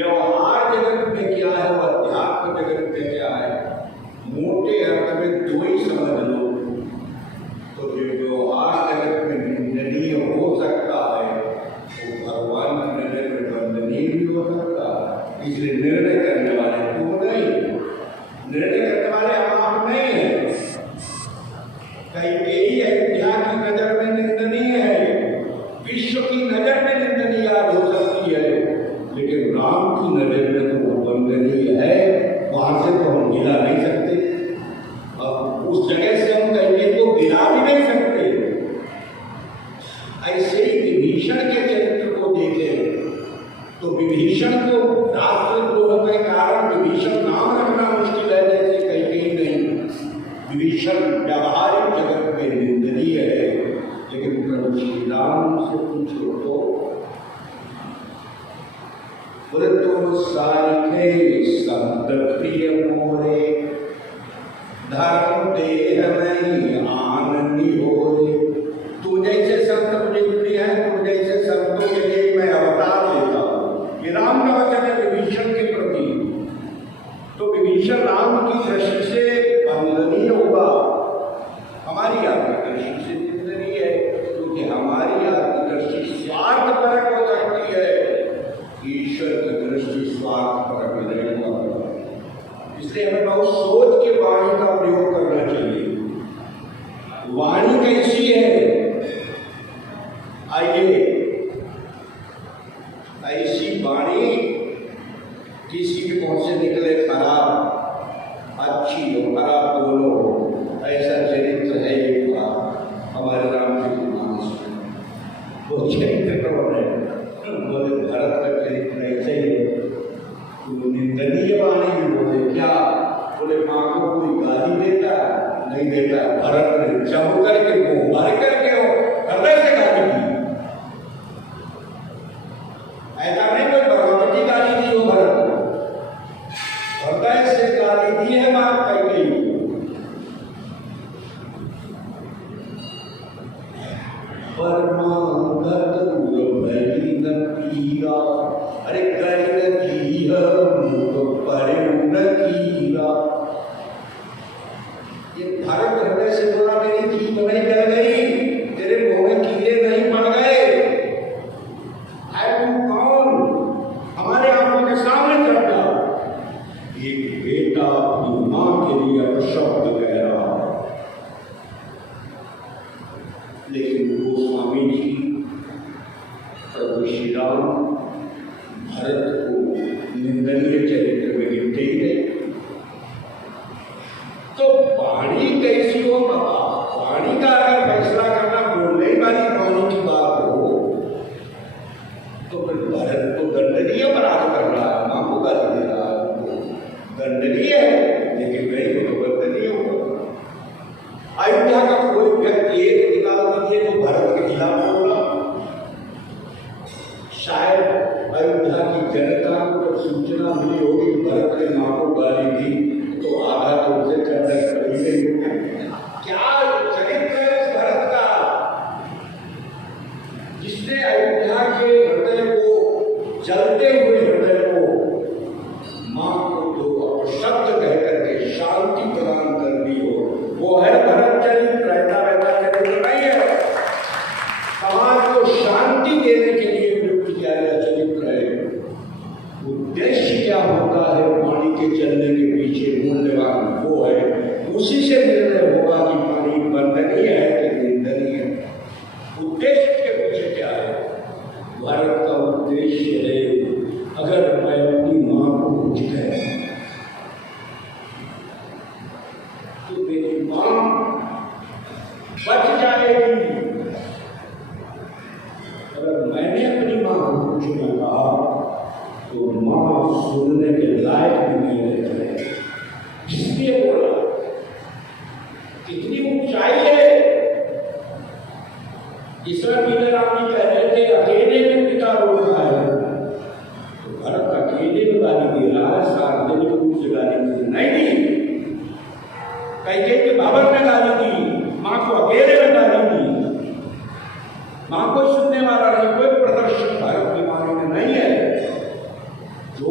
व्यवहार जगत में क्या है और अध्यात्म जगत में क्या है, मोटे अर्थ में दो ही समझ लो। तो जो व्यवहार जगत में निंदनीय हो सकता है वो भगवान की नजर में वंदनीय भी हो सकता है। इसलिए निर्णय करने वाले तुम नहीं, निर्णय करने वाले आप नहीं है। कई अयोध्या की नजर में निंदनीय है, विश्व की नजर में निंदनीय हो सकती है, लेकिन राम की नजर में तो वो वंदनीय है। वहां से तो हम गिरा नहीं सकते, अब उस जगह से हम कहीं को गिरा भी नहीं सकते। ऐसे ही विभीषण के चरित्र को देखें तो विभीषण को राष्ट्रद्रोह के कारण विभीषण नाम रखना मुश्किल है, जैसे कहीं नहीं। विभीषण व्यावहारिक जगत में निंदनीय है, लेकिन प्रभु श्री राम से पूछो तो बोले तुम सारिखे संत प्रिय मोरे, धर्म देह नहीं आनंदी हो रे। तू जैसे संत मुझे प्रिय है, तुम जैसे संतों के लिए मैं अवतार लेता हूँ। ये राम का वचन है विभीषण के प्रति। तो विभीषण राम की दृष्टि से वंदनीय होगा, हमारी आपकी दृष्टि से निंदनीय है, क्योंकि हमारी आपकी दृष्टि स्वार्थ परक हो सकती है, ईश्वर की दृष्टि स्वार्थ परक नहीं हुआ। इसलिए हमें बहुत सोच के वाणी का प्रयोग करना चाहिए। वाणी कैसी है? आइए, ऐसी वाणी किसी के मुंह से निकले खराब, अच्छी हो खराब दोनों हो, ऐसा चरित्र है एक हमारे राम जी मानस में। वो चरित्र कौन है? बोले भरत का चरित्र ऐसे ही है। तो निंदनीय वाणी भी बोले क्या? बोले माँ को कोई गाली देता नहीं देता, भरत ने जम करके मुंह भर करके हो हृदय से गाली दी। ऐसा नहीं कोई भगवान की गाली दी हो, भरत हृदय से गाली दी है बात कही गई। अरे कर ये भारत हृदय से बोला, मेरी जीभ नहीं कर गई, तेरे मुंह में कीड़े नहीं पड़ गए। है तू कौन? हमारे आंखों के सामने चढ़ जा। एक बेटा अपनी मां के लिए अपशब्द कह रहा है, लेकिन गोस्वामी जी प्रभु श्री राम भरत को निंदनीय चरित्र में गिनते ही नहीं। तो वाणी कैसी हो बाबा? वाणी का अगर फैसला करना बोलने वाली वाणी की बात हो तो फिर भरत को दंडनीय अपराध कर रहा है, मां को गाली दे रहा है, दंडनीय है, लेकिन नहीं हो तो दंडनीय होगा। अयोध्या का कोई व्यक्ति एक निकाल दीजिए तो भरत के खिलाफ होगा। शायद अयोध्या की जनता को जब सूचना मिली होगी भरत ने मां को गाली दी तो आधा तो उसे चर्चा कर ही नहीं। क्या चरित्र है उस भरत का, जिसने अयोध्या के हृदय को, जलते हुए हृदय को, मां को तो अपशब्द कह करके शांति प्रदान कर दी हो। वो है भरत चरित्र, रहता रहता चरित्र नहीं है। समाज को शांति देने के लिए प्रयुक्त किया गया चरित्र है। उद्देश्य क्या होता है वाणी के चलने के पीछे मूल्यवान, वो है, उसी से निर्णय होगा कि वाणी वंदनीय है कि निंदनीय है। उद्देश्य के पीछे क्या है? भारत का उद्देश्य है, अगर मैं अपनी मां को कुछ कह तो मेरी मां बच जाएगी। अगर मैंने अपनी मां को कुछ न कहा तो मां सुनने के लायक भी नहीं रहते। इसलिए बोला कितनी ऊंचाई है। इसरा राम जी कह रहे थे अकेले में पिता रो रहा है, तो भरत अकेले में गाली दे रहा है, सार्वजनिक रूप से गाली नहीं दी। कैकेयी के बाबर ने गाली दी, मां को अकेले में गाली दी। मां को सुनने वाला नहीं, कोई प्रदर्शन भारत की वाणी में नहीं है। जो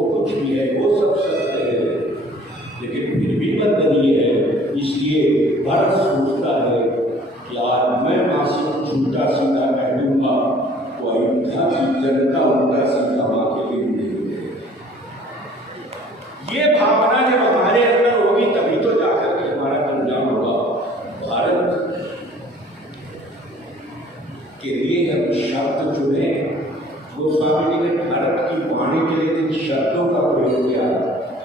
हमारे अंदर होगी तभी तो जाकर के हमारा कल्याण होगा। भारत के लिए हम शब्द चुने। गोस्वामी जी ने भारत की वाणी के लिए जिन शब्दों का प्रयोग किया,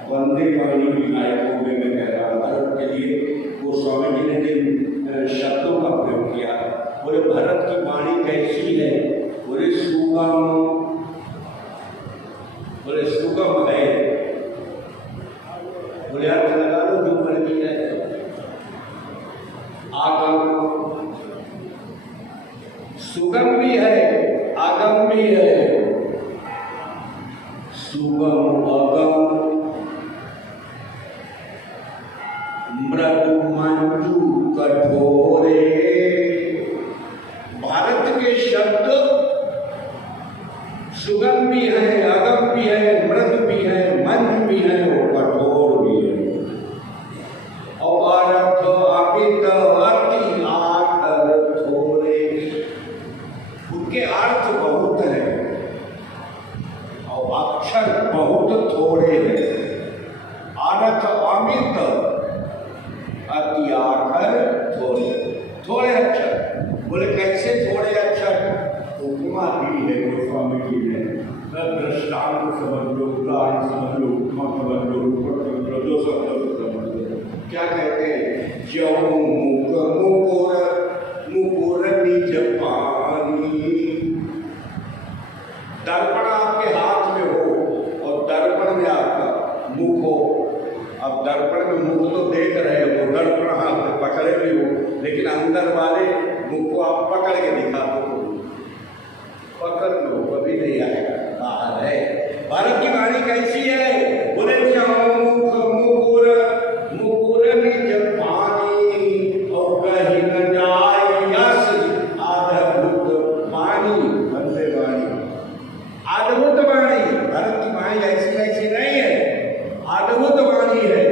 वंदे वाणी विधायकों में मैं कह रहा हूँ, भारत के लिए गोस्वामी जी ने जिन शब्दों का प्रयोग किया, बोले भारत की वाणी कैसी है, बोले सुगम, बोले सुगम है, बोले अर्थ लगा लो जो मर्जी है। आगम, सुगम भी है, आगम भी है, सुगम अगम, मृदु मंजू कठोरे। भारत के शब्द सुगम भी है, अगम भी है, मृदु भी है, मंजू भी है और कठोर भी है। और अर्थ अमित अति आकर थोड़े, उनके अर्थ बहुत है और अक्षर बहुत थोड़े हैं। अर्थ अमित अति आकर थोड़े, थोड़े अक्षर। बोले कैसे थोड़े अक्षर? उपमा दी है गोस्वामी जी ने, दृष्टांत समझ लो, उदाहरण समझ लो, उपमा समझ लो, जो समझ लो। क्या कहते हैं? जो मुकुर मुकुर निज पानी। दर्पण आपके हाथ में हो और दर्पण में आपका मुख हो। अब दर्पण में मुख तो देख रहे हो, दर्पण हाथ में पकड़े भी हो, लेकिन अंदर वाले मुख को आप पकड़ के दिखा दो, पकड़ लो, कभी नहीं आएगा, बाहर है। भारत की वाणी कैसी है? बोले मुख मुकुर मुकुर निज पानी और कहीं न जाए यश अद्भुत वाणी। बंदे वाणी, अद्भुत वाणी। भारत की वाणी ऐसी वैसी नहीं है, अद्भुत वाणी है।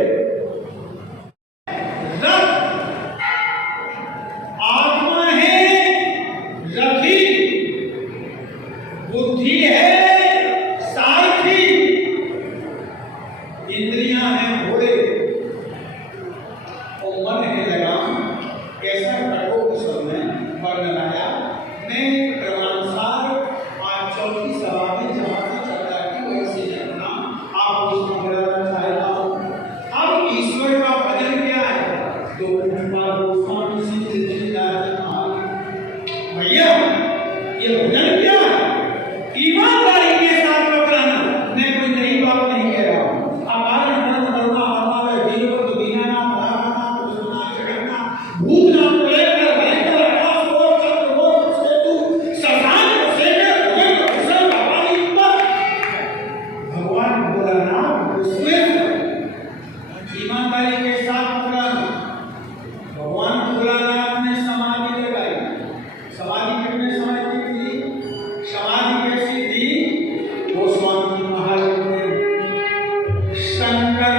आत्मा है रथी, बुद्धि है सारथी, इंद्रियां हैं घोड़े और मन है लगाम। कैसा कठोर में वर्णन आया। मैं क्रमानुसार आज चौथी सभा में जहां से चर्चा की वैसे करना आप उसको बनाना चाहता हूं। अब ईश्वर का भजन क्या है? तो भैया ये भजन क्या है? ईमानदारी के साथ पकड़ना। मैं कोई नई बात नहीं कह रहा हूँ। अपार धर्म करुणा हमारे वीरवत दीनानाथ भावनाथ कृष्णनाथ जगन्नाथ भूतनाथ प्रेम भयंकर आकाश और चंद्रमोह सेतु सदान सेकर भुजंग कुशल भवानी पर भगवान भोलानाथ स्वयं ईमानदारी के साथ पकड़ना। भगवान भोलानाथ ने समाधि लगाई। समाधि कितने समय की थी? समाधि कैसी थी? गोस्वामी महाराज ने शंकर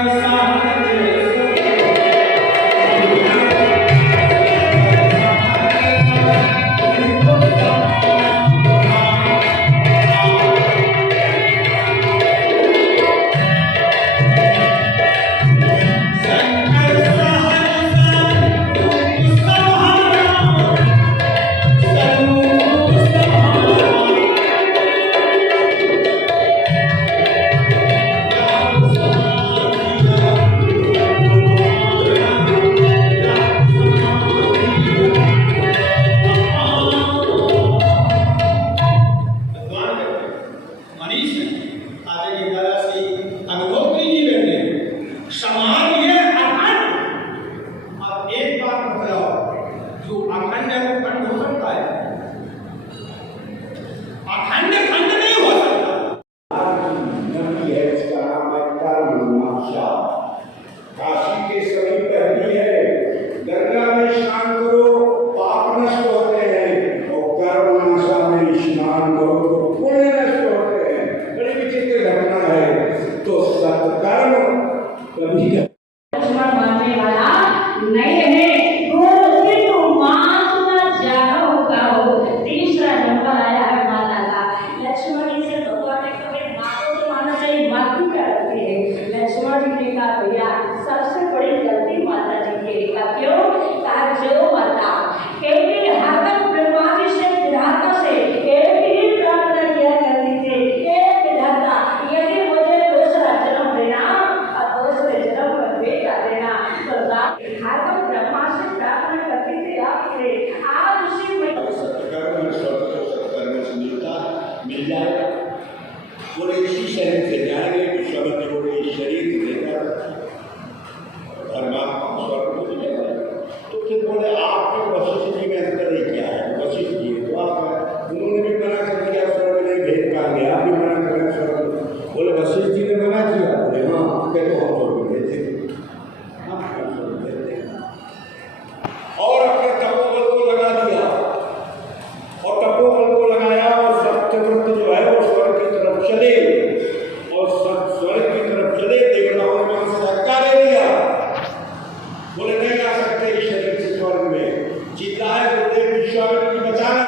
स्नान करो तो पुण्य नष्ट होते हैं। बोले इसी शरीर से जाएंगे, विश्वामित्र बोले इस शरीर देगा परमात्मा स्वर्ग को जाएगा। तो फिर बोले आपके वशिष्ठ